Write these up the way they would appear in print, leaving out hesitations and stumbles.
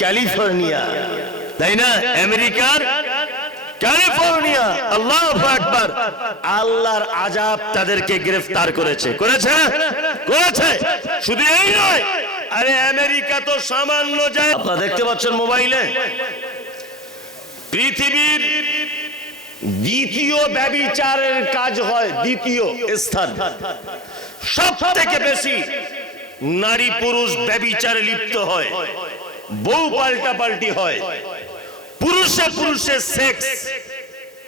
California, তাই না? আমেরিকার ক্যালিফোর্নিয়া। আল্লাহু আকবার। আল্লাহর আযাব তাদেরকে গ্রেফতার করেছে, করেছে। শুধু এই নয়, আরে আমেরিকা তো সামান্য যায়। আপনারা দেখতে পাচ্ছেন মোবাইলে, পৃথিবীর দ্বিতীয় ব্যভিচারের কাজ হয়, দ্বিতীয় স্থান। সব থেকে বেশি নারী পুরুষ ব্যভিচারে লিপ্ত হয়, বউ পাল্টাপাল্টি হয়, পুরুষে পুরুষে সেক্স,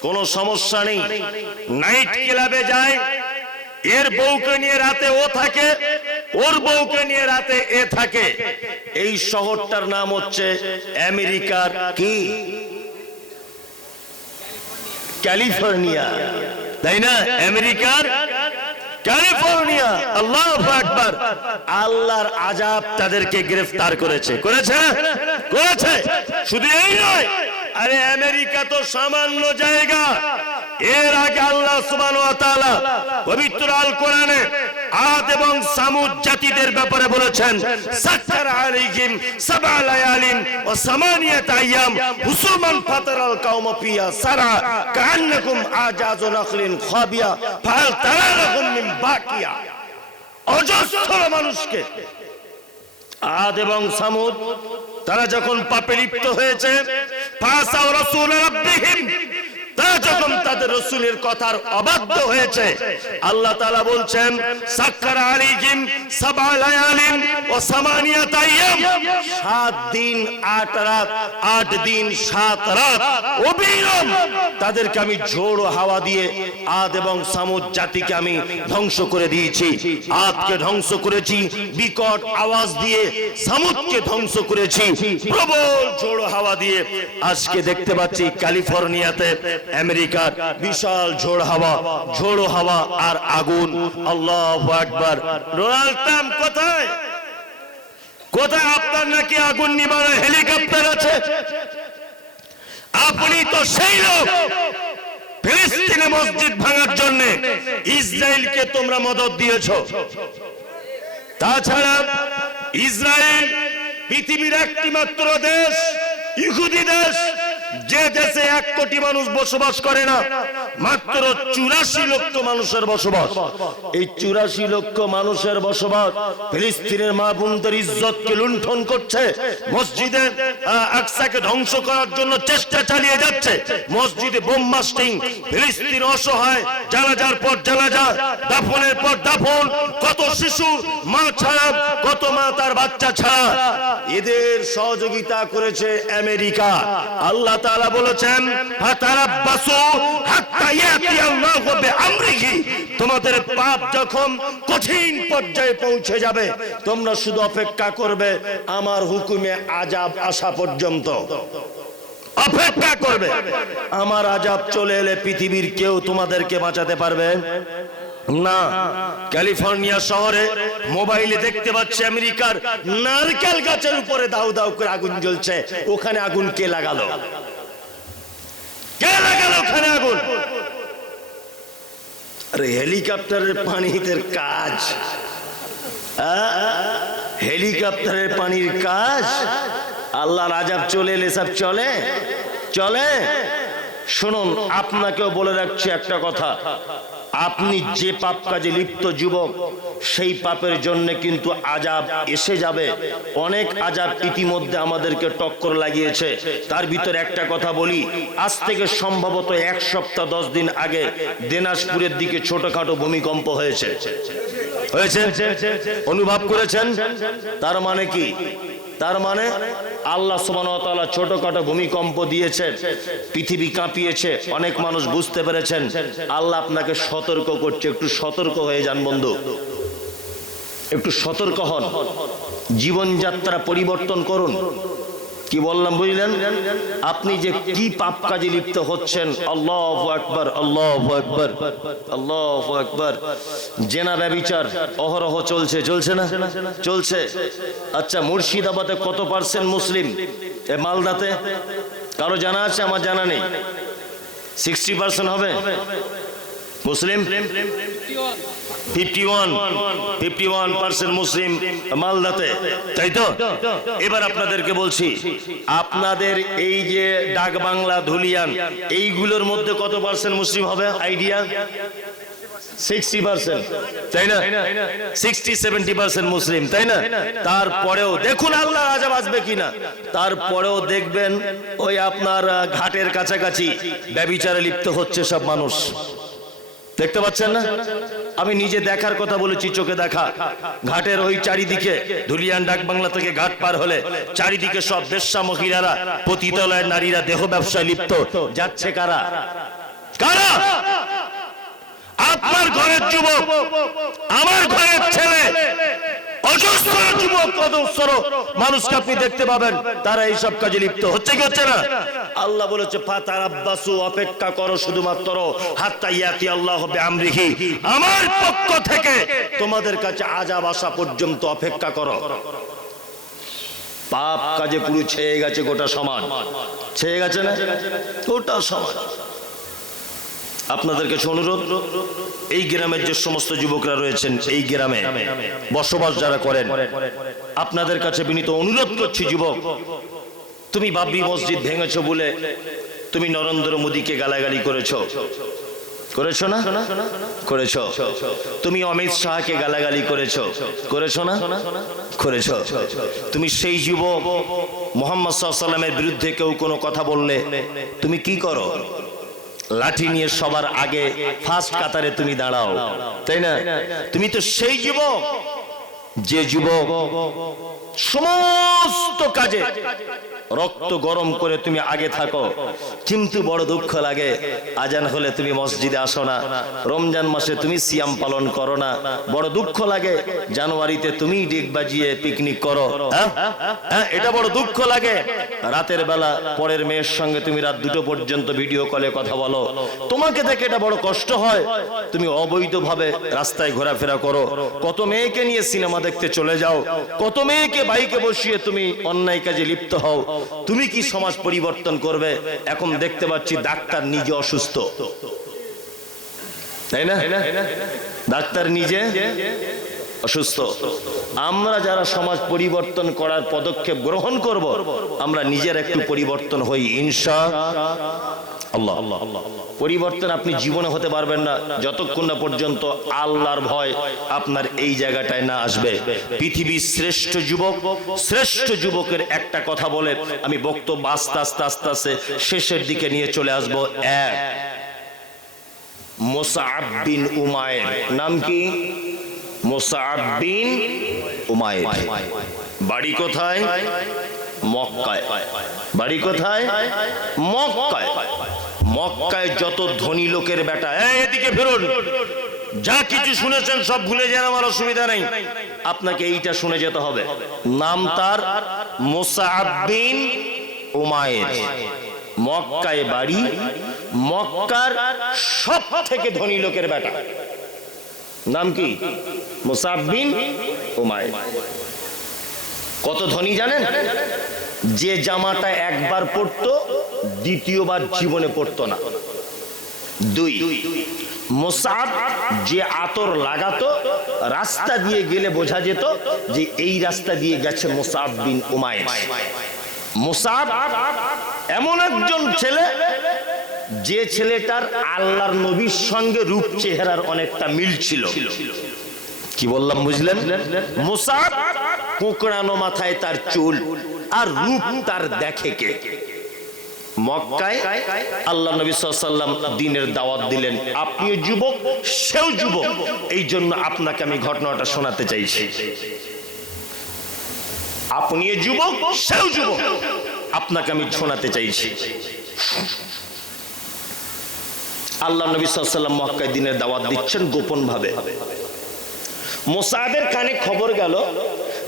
কোনো সমস্যা নেই। নাইট ক্লাবে যায়, এর বউকে নিয়ে রাতে ও থাকে, ওর বউকে নিয়ে রাতে এ থাকে। এই শহরটার নাম হচ্ছে আমেরিকার কি? ক্যালিফোর্নিয়া, তাই না? আমেরিকার ক্যালিফোর্নিয়া। আল্লাহু আকবার। আল্লাহর আযাব তাদেরকে গ্রেফতার করেছে, করেছে। শুধু এই নয়, আরে আমেরিকা তো সামান্য জায়গা। এর আগে আল্লাহ সুবহানাহু ওয়া তাআলা পবিত্র আল কোরআনে আদ এবং সামুদ জাতিদের ব্যাপারে বলেছেন, সাক্কারা আলাইহিম সাবআ লায়ালিন ওয়া সামানিয়াতা আইয়াম হুসুমান ফাতারাল কওমা ফিয়া সারা কান্নাকুম আজাজু নাখলিন খাবিয়া ফাল তারালাকুম মিন বাকিয়া। অজস্র মানুষকে আদ এবং সামুদ তারা যখন পাপে লিপ্ত হয়েছে, ফাসাউ রাসূল রাব্বিহিম, তারা যখন তাদের রাসূলের কথার অবাধ্য হয়েছে, আল্লাহ তাআলা বলছেন, সাক্কারা আলাইহিম সাবআ লায়ালিন ওয়া সামানিয়াতা আইয়াম, 7 দিন 8 রাত, 8 দিন 7 রাত অবিরাম তাদেরকে আমি ঝোড়ো হাওয়া দিয়ে আদ এবং সামুদ জাতিকে আমি ধ্বংস করে দিয়েছি। আদকে ধ্বংস করেছি বিকট আওয়াজ দিয়ে, সামুদকে ধ্বংস করেছি প্রবল ঝোড়ো হাওয়া দিয়ে। আজকে দেখতে পাচ্ছি ক্যালিফোর্নিয়াতে আমেরিকার বিশাল ঝোড়ো হাওয়া আর আগুন। আল্লাহু আকবার। ডোনাল্ড ট্রাম্প কোথায়? আপনার নাকি আগুন নিবারণ হেলিকপ্টার আছে? আপনি তো সেই লোক, ফিলিস্তিনে মসজিদ ভাঙার জন্য ইসরায়েলকে তোমরা মদদ দিয়েছো। তাছাড়া ইসরায়েল পৃথিবীর একটি মাত্র দেশ, ইহুদি দেশ, যে দেশে 1 কোটি মানুষ বসবাস করে না, মাত্র 84 লক্ষ মানুষের বসবাস। এই 84 লক্ষ মানুষের বসবাস ফিলিস্তিনের মা বোনদের ইজ্জতকে লুণ্ঠন করছে, মসজিদে আকসাকে ধ্বংস করার জন্য চেষ্টা চালিয়ে যাচ্ছে, মসজিদে বোম মাস্টিং, ফিলিস্তিন অসহায়, জানাজার পর জানাজা, দাফনের পর দাফন, কত শিশু মা ছাড়া, কত মা তার বাচ্চা ছাড়া, এদের সহযোগিতা করেছে আমেরিকা। আল্লাহ তাআলা বলেছেন, ফাতারাব্বাসু হাত্তা ইয়াতি আল্লাহু বিআমরিহি, তোমাদের পাপ যখন কঠিন পর্যায়ে পৌঁছে যাবে, তোমরা শুধু অপেক্ষা করবে আমার হুকুমে আযাব আসা পর্যন্ত। অপেক্ষা করবে, আমার আযাব চলে এলে পৃথিবীর কেউ তোমাদেরকে বাঁচাতে পারবে না। ক্যালিফোর্নিয়া শহরে মোবাইলে দেখতে পাচ্ছে আমেরিকার নারকেল গাছের উপরে দাউ দাউ করে আগুন জ্বলছে। ওখানে আগুন কে লাগালো? ওখানে আগুন? আরে হেলিকপ্টারের পানির কাজ, হেলিকপ্টারের পানির কাজ। আল্লাহর আযাব চলে এলে সব চলে। শুনুন, আপনাকেও বলে রাখছি একটা কথা, আপনি যে পাপ কাজে লিপ্ত যুবক, সেই পাপের জন্য কিন্তু আযাব এসে যাবে। অনেক আযাব ইতিমধ্যে আমাদেরকে টক্কর লাগিয়েছে। তার ভিতরে একটা কথা বলি, আজ থেকে সম্ভবত 1 সপ্তাহ 10 দিন আগে দিনাজপুরের দিকে ছোটখাটো ভূমিকম্প হয়েছে। অনুভব করেছেন? তার মানে কি? তার মানে আল্লাহ সুবহানাহু ওয়া তাআলা ছোটখাটো ভূমিকম্প দিয়েছেন, পৃথিবী কাঁপিয়েছে, অনেক মানুষ বুঝতে পেরেছেন। আল্লাহ আপনাকে সতর্ক করছে, একটু সতর্ক হয়ে যান বন্ধু, একটু সতর্ক হন, জীবনযাত্রা পরিবর্তন করুন। কি বললাম বুঝলেন? আপনি যে কি পাপ কাজে লিপ্ত হচ্ছেন, আল্লাহু আকবার, আল্লাহু আকবার, আল্লাহু আকবার। জেনা ব্যভিচার অহরহ চলছে না? চলছে। আচ্ছা, মুর্শিদাবাদে কত % মুসলিম? এ মালদাতে কারো জানা আছে? আমার জানা নেই। 60% হবে? মুসলিম 51% মুসলিম মালদাতে, তাই তো? এবার আপনাদেরকে বলছি, আপনাদের এই যে ডাক বাংলা, ধুলিয়ান, এইগুলোর মধ্যে কত পার্সেন্ট মুসলিম হবে আইডিয়া? 60%, তাই না? 60-70% মুসলিম, তাই না? তারপরেও দেখুন আল্লাহ আযাব আসবে কিনা। তারপরেও দেখবেন ওই আপনার ঘাটের কাছাকাছি ব্যভিচারে লিপ্ত হচ্ছে সব মানুষ, দেখতে পাচ্ছেন না? আমি নিজে দেখার কথা বলেছি, চোখে দেখা। ঘাটের ওই চারিদিকে, ধুলিয়ান ডাক বাংলা থেকে ঘাট পার হলে চারিদিকে সব বেশ্যা মহিলারা, পতিতালয়ের নারীরা দেহ ব্যবসায় লিপ্ত। যাচ্ছে কারা? কারা? আপনার ঘরের যুবক, আমার ঘরের ছেলে, অজস্র যুবক, অজস্র মানুষকে আপনি দেখতে পাবেন তারা এইসব কাজে লিপ্ত হচ্ছে কি হচ্ছে না? আল্লাহ বলেছে ফাতারাব্বাসু, অপেক্ষা করো শুধুমাত্র, হাত্তা ইয়াতি আল্লাহু বিআমরিহি, আমার পক্ষ থেকে তোমাদের কাছে আযাব আসা পর্যন্ত অপেক্ষা করো। পাপ কাজে পুরো ছেয়ে গেছে গোটা সমাজ, ছেয়ে গেছে না? গোটা সমাজ। আপনাদের কাছে অনুরোধ, এই গ্রামের যে সমস্ত যুবকরা রয়েছেন, এই গ্রামে বসবাস যারা করেন, আপনাদের কাছে বিনীত অনুরোধ করছি, যুবক, তুমি বাবরি মসজিদ ভেঙেছো বলে তুমি নরেন্দ্র মোদীকে গালাগালি করেছো, করেছো না? করেছো। তুমি অমিত শাহকে গালাগালি করেছো, করেছো না? করেছো। তুমি সেই যুবক, মুহাম্মদ সাল্লাল্লাহু আলাইহি ওয়াসাল্লামের বিরুদ্ধে কেউ কোনো কথা বললে তুমি কি করো? লাঠি নিয়ে সবার আগে ফার্স্ট কাতারে তুমি দাঁড়াও, তাই না? তুমি তো সেই যুবক যে যুবক সমস্ত কাজে রক্ত গরম করে তুমি আগে থাকো, কিন্তু বড় দুঃখ লাগে আজান হলে তুমি মসজিদে আসো না, রমজান মাসে তুমি সিয়াম পালন করো না, বড় দুঃখ লাগে জানুয়ারিতে তুমি ডেক বাজিয়ে পিকনিক করো, এটা বড় দুঃখ লাগে। রাতের বেলা পরের মেয়ের সঙ্গে তুমি রাত 2টো পর্যন্ত ভিডিও কলে কথা বলো, তোমাকে দেখে এটা বড় কষ্ট হয়। তুমি অবৈধভাবে রাস্তায় ঘোরাফেরা করো, কত মেয়েকে নিয়ে সিনেমা দেখতে চলে যাও, কত মেয়েকে বাইকে বসিয়ে তুমি অন্যায় কাজে লিপ্ত হও। তুমি কি সমাজ পরিবর্তন করবে? এখন দেখতে পাচ্ছি ডাক্তার নিজে অসুস্থ, তাই না? ডাক্তার নিজে অসুস্থ। আমরা যারা সমাজ পরিবর্তন করার পদক্ষেপ গ্রহণ করব, আমরা নিজের একটু পরিবর্তন হই ইনশাআল্লাহ। পরিবর্তন আপনি জীবনে হতে পারবেন না যতক্ষণ না পর্যন্ত আল্লাহর ভয় আপনার এই জায়গাটায় না আসবে। পৃথিবীর শ্রেষ্ঠ যুবক, শ্রেষ্ঠ যুবকের একটা কথা বলে আমি বক্তব্য আস্তে আস্তে আস্তে আস্তে শেষের দিকে নিয়ে চলে আসব। এক, মুসআব বিন উমাইর। নাম কি? মুসআব বিন উমাইর। বাড়ি কোথায়? মক্কায়। বাড়ি কোথায়? মক্কায়। মক্কায় যত ধনী লোকের বেটা, এদিকে ফিরুন, যা কিছু শুনেছেন সব ভুলে যান, আমার অসুবিধা নেই, আপনাকে এইটা শুনে যেতে হবে। নাম তার মুসআব বিন উমাইর, মক্কায় বাড়ি, মক্কার সব থেকে ধনী লোকের বেটা। নাম কি? মুসআব বিন উমাইর। কত ধনী জানেন? যে জামাটা একবার পরতো দ্বিতীয়বার জীবনে পরতো না। দুই, মুসআব যে আতর লাগাতো রাস্তা দিয়ে গেলে বোঝা যেত যে এই রাস্তা দিয়ে গেছে মুসআব বিন উমাইর। মুসআব এমন একজন ছেলে যে ছেলেটার আল্লাহর নবীর সঙ্গে রূপ চেহারার অনেকটা মিল ছিল। কি বললাম বুঝলেন? মুসআব কোঁকড়ানো মাথায় তার চুল, আর রূপ তার দেখে কে। মক্কায় আল্লাহ নবী সাল্লাল্লাহু আলাইহি ওয়াসাল্লাম দ্বীনের দাওয়াত দিলেন। আপনিও যুবক, সেও যুবক, এই জন্য আপনাকে আমি ঘটনাটা শোনাতে চাইছি। আপনিও যুবক, সেও যুবক, আপনাকে আমি শোনাতে চাইছি। আল্লাহ নবী সাল্লাল্লাহু আলাইহি ওয়াসাল্লাম মক্কায় দ্বীনের দাওয়াত দিচ্ছেন গোপন ভাবে। মুসআবের কানে খবর গেল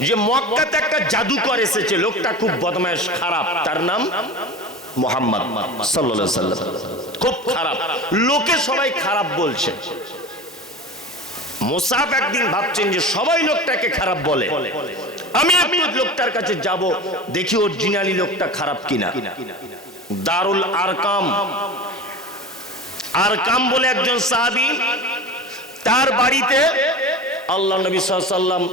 যে মক্কাতে একটা জাদুকর এসেছে, লোকটা খুব বদমাইশ, খারাপ, তার নাম মুহাম্মদ সাল্লাল্লাহু আলাইহি ওয়াসাল্লাম। খুব খারাপ, লোকে সবাই খারাপ বলছে। মুসআব একদিন ভাবছেন যে সবাই লোকটাকে খারাপ বলে, আমি লোকটার কাছে যাব, দেখি অরিজিনালি লোকটা খারাপ কিনা। দারুল আরকাম আরকাম বলে একজন সাহাবী, তার বাড়িতে আল্লাহ নবী সাল্লাল্লাহু আলাইহি ওয়াসাল্লাম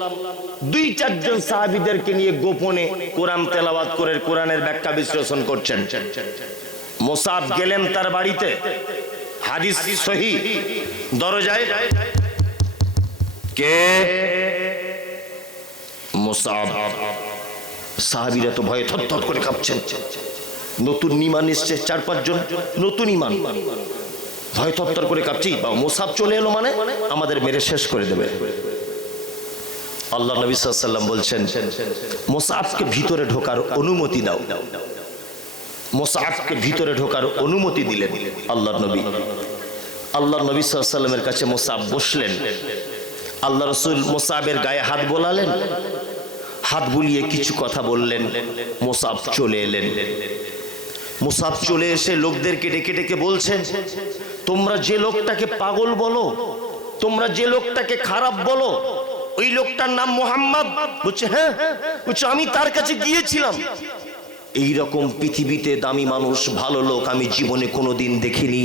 2-4 জন সাহাবীদেরকে নিয়ে গোপনে কোরআন তেলাওয়াত করে কোরআনের ব্যাখ্যা বিশ্লেষণ করছেন। মুসআব গেলেন তার বাড়িতে, হাদিস সহিহ, দরজায় কে? মুসআব। সাহাবীরা তো ভয়ে থরথর করে কাঁপছেন, নতুন ঈমান এসেছে, 4-5 জন নতুন ঈমান, ভয় থরথর করে কাঁপছি, বা মুসআব চলে এলো মানে আমাদের মেরে শেষ করে দেবে। আল্লাহ নবী সাল্লাল্লাহু আলাইহি ওয়াসাল্লাম বলছেন, মুসআবকে ভিতরে ঢোকার অনুমতি দাও। মুসআবকে ভিতরে ঢোকার অনুমতি দিলেন আল্লাহর নবী। আল্লাহর নবী সাল্লাল্লাহু আলাইহি ওয়াসাল্লামের কাছে মুসআব বসলেন। আল্লাহ রাসূল মুসআবের গায়ে হাত বোলালেন, হাত বুলিয়ে কিছু কথা বললেন। মুসআব চলে এলেন। মুসআব চলে এসে লোকদেরকে ডেকে ডেকে বলছেন, তোমরা যে লোকটাকে পাগল বলো, তোমরা যে লোকটাকে খারাপ বলো, ওই লোকটার নাম মুহাম্মদ? বলছে হ্যাঁ। বলছে আমি তার কাছে গিয়েছিলাম। এই রকম পৃথিবীতে দামি মানুষ, ভালো লোক আমি জীবনে কোনোদিন দেখিনি।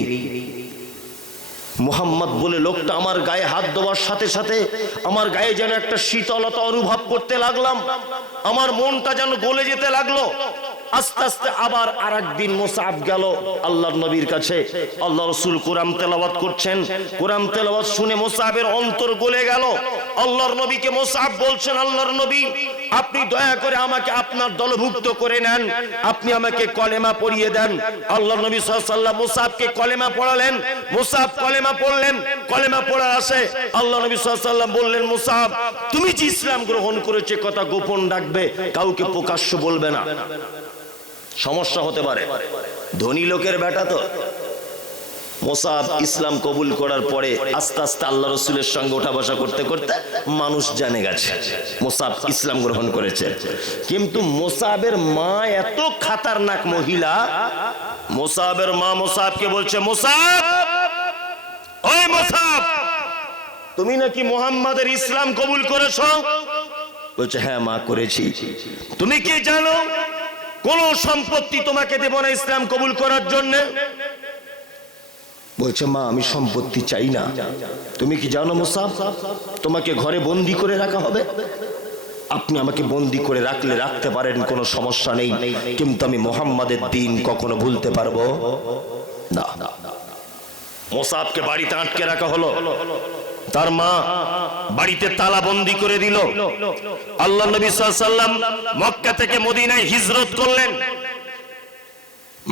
মুহাম্মদ বলে লোকটা আমার গায়ে হাত দেওয়ার সাথে সাথে আমার গায়ে যেন একটা শীতলতা অনুভব করতে লাগলাম, আমার মনটা যেন গলে যেতে লাগলো। আস্তে আস্তে আবার আরেকদিন মুসআব গেল আল্লাহর নবীর কাছে। আল্লাহ রাসূল কোরআন তেলাওয়াত করছেন। কোরআন তেলাওয়াত শুনে মুসআবের অন্তর গলে গেল। আল্লাহর নবীকে মুসআব বলছেন, আল্লাহর নবী আপনি দয়া করে আমাকে আপনার দলভুক্ত করে নেন, আপনি আমাকে কলেমা পড়িয়ে দেন। আল্লাহর নবী সাল্লাল্লাহু আলাইহি ওয়াসাল্লাম মুসআবকে কলেমা পড়ালেন। মুসআব কলেমা পড়লেন। কলেমা পড়ার আসে আল্লাহ নবী সাল্লাল্লাহু আলাইহি ওয়াসাল্লাম বললেন, মুসআব তুমি যে ইসলাম গ্রহণ করেছে কথা গোপন রাখবে, কাউকে প্রকাশ্য বলবে না, সমস্যা হতে পারে। ধনী লোকের বেটা তো। মুসআব ইসলাম কবুল করার পরে আস্তে আস্তে আল্লাহ রাসূলের সঙ্গে ওঠা বসা করতে করতে মানুষ জেনে গেছে মুসআব ইসলাম গ্রহণ করেছে। কিন্তু মুসআবের মা এত খতরনাক মহিলা, মুসআবের মা মুসআবকে বলছে, মুসআব, ওই মুসআব, তুমি নাকি মুহাম্মাদের ইসলাম কবুল করেছো? বলছে হ্যাঁ মা করেছি। তুমি কি জানো কোন সম্পত্তি তোমাকে দেব না ইসলাম কবুল করার জন্য? বলছে মা আমি সম্পত্তি চাই না। তুমি কি জানো মুসআব তোমাকে ঘরে বন্দি করে রাখা হবে? আপনি আমাকে বন্দি করে রাখলে রাখতে পারেন, কোনো সমস্যা নেই, কিন্তু আমি মুহাম্মাদের দ্বীন কখনো ভুলতে পারবো না। মুসআবকে বাড়িতে আটকে রাখা হলো। তার মা বাড়িতে তালা বন্দি করে দিল। আল্লাহ নবী সাল্লাল্লাহু আলাইহি ওয়াসাল্লাম মক্কা থেকে মদিনায় হিজরত করলেন।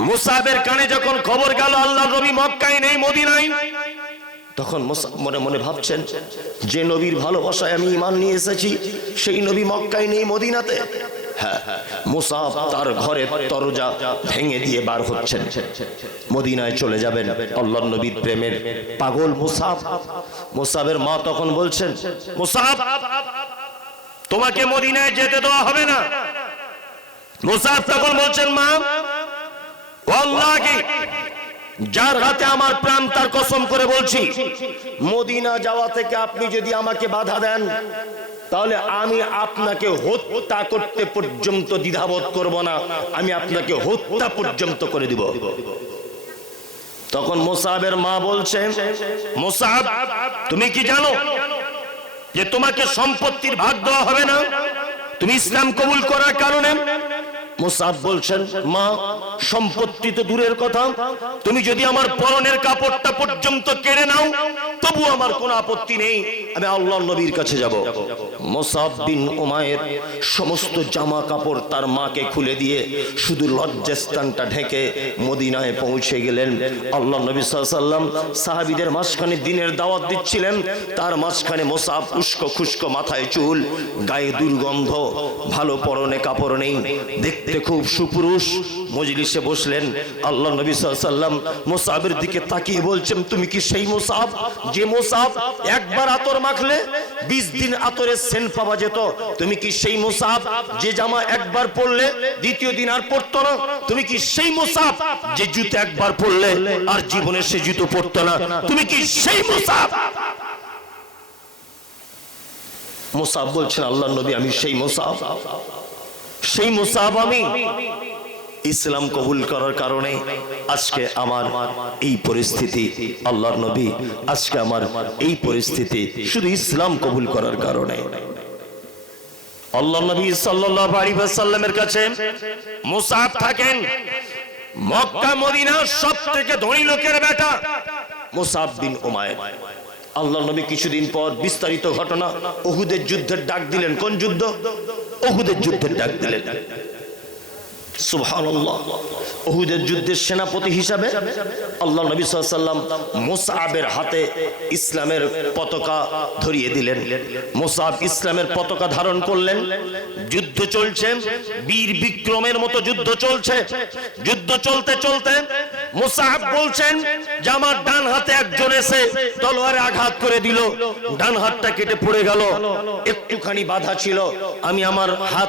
মুসআবের কানে যখন খবর গেল আল্লাহ নবী মক্কায় নেই, মদিনায়, তখন মুসআব মনে মনে ভাবছেন, যে নবীর ভালোবাসায় আমি ঈমান নিয়ে এসেছি সেই নবী মক্কায় নেই, মদিনাতে। হ্যাঁ, মুসআব তার ঘরের দরজা ভেঙে দিয়ে বার হচ্ছেন, মদিনায় চলে যাবেন। আল্লাহর নবীর প্রেমের পাগল মুসআব। মুসআবের মা তখন বলছেন, মুসআব তোমাকে মদিনায় যেতে দেওয়া হবে না। মুসআব তখন বলছেন, মা আল্লাহকে যার হাতে আমার প্রাণ তার কসম করে বলছি, মদিনা যাওয়া থেকে আপনি যদি আমাকে বাধা দেন তাহলে আমি আপনাকে হত্যা করতে পর্যন্ত দ্বিধাবোধ করব না, আমি আপনাকে হত্যা পর্যন্ত করে দিব। তখন মুসআবের মা বলছেন, মুসআব তুমি কি জানো যে তোমাকে সম্পত্তির ভাগ দেওয়া হবে না তুমি ইসলাম কবুল করার কারণে? মুসআব বলছেন, মা সম্পত্তি তো দূরের কথা, তুমি যদি আমার পরনের কাপড়টা পর্যন্ত কেড়ে নাও তবু আমার কোনো আপত্তি নেই, আমি আল্লাহর নবীর কাছে যাব। মুসআব বিন উমাইর সমস্ত জামা কাপড় তার মাকে খুলে দিয়ে শুধু লজ্জাস্থানটা ঢেকে মদিনায় পৌঁছে গেলেন। আল্লাহর নবী সাল্লাল্লাহু আলাইহি ওয়াসাল্লাম সাহাবীদের মাঝখানে দ্বীনের দাওয়াত দিচ্ছিলেন, তার মাঝখানে মুসআব উস্কো খুস্কো, মাথায় চুল, গায়ে দুর্গন্ধ, ভালো পরনে কাপড় নেই, দেখতে খুব সুপুরুষ। মজলিসে বসলেন। আল্লাহর নবী সাল্লাল্লাহু আলাইহি ওয়াসাল্লাম মুসআবের দিকে তাকিয়ে বলছেন, তুমি কি সেই মুসআব যে মুসআব একবার আতর মাখলে 20 দিন আতরের সেন্ট পাওয়া যেত? তুমি কি সেই মুসআব যে জামা একবার পরলে দ্বিতীয় দিন আর পরতো না? তুমি কি সেই মুসআব যে জুতো একবার পরলে আর জীবনে সে জুতো পরতো না? তুমি কি সেই মুসআব? মুসআব বলছেন, আল্লাহর নবী আমি সেই মুসআব, সেই মুসআব আমি। ইসলাম কবুল করার কারণে আজকে আমার এই পরিস্থিতি। আল্লাহর নবী, আজকে আমার এই পরিস্থিতি শুধু ইসলাম কবুল করার কারণে। আল্লাহর নবী সাল্লাল্লাহু আলাইহি ওয়াসাল্লামের কাছে মুসআব থাকেন, মক্কা মদিনার সবথেকে ধনী লোকের বেটা মুসআব বিন উমাইর। আল্লাহর নবী কিছুদিন পর বিস্তারিত ঘটনা, উহুদের যুদ্ধের ডাক দিলেন। কোন যুদ্ধ? উহুদের যুদ্ধের ডাক দিলেন। সুবহানাল্লাহ। উহুদের যুদ্ধের সেনাপতি হিসাবে আল্লাহর নবী সাল্লাল্লাহু আলাইহি ওয়াসাল্লাম মুসআবের হাতে ইসলামের পতাকা ধরিয়ে দিলেন। মুসআব ইসলামের পতাকা ধারণ করলেন। যুদ্ধ চলছে, বীর বিক্রমের মতো যুদ্ধ চলছে। যুদ্ধ চলতে চলতে মুসআব বলছেন যে আমার ডান হাতে একজন এসে তলোয়ারে আঘাত করে দিল, ডান হাতটা কেটে পড়ে গেল। একটুখানি বাধা ছিল, আমি আমার হাতে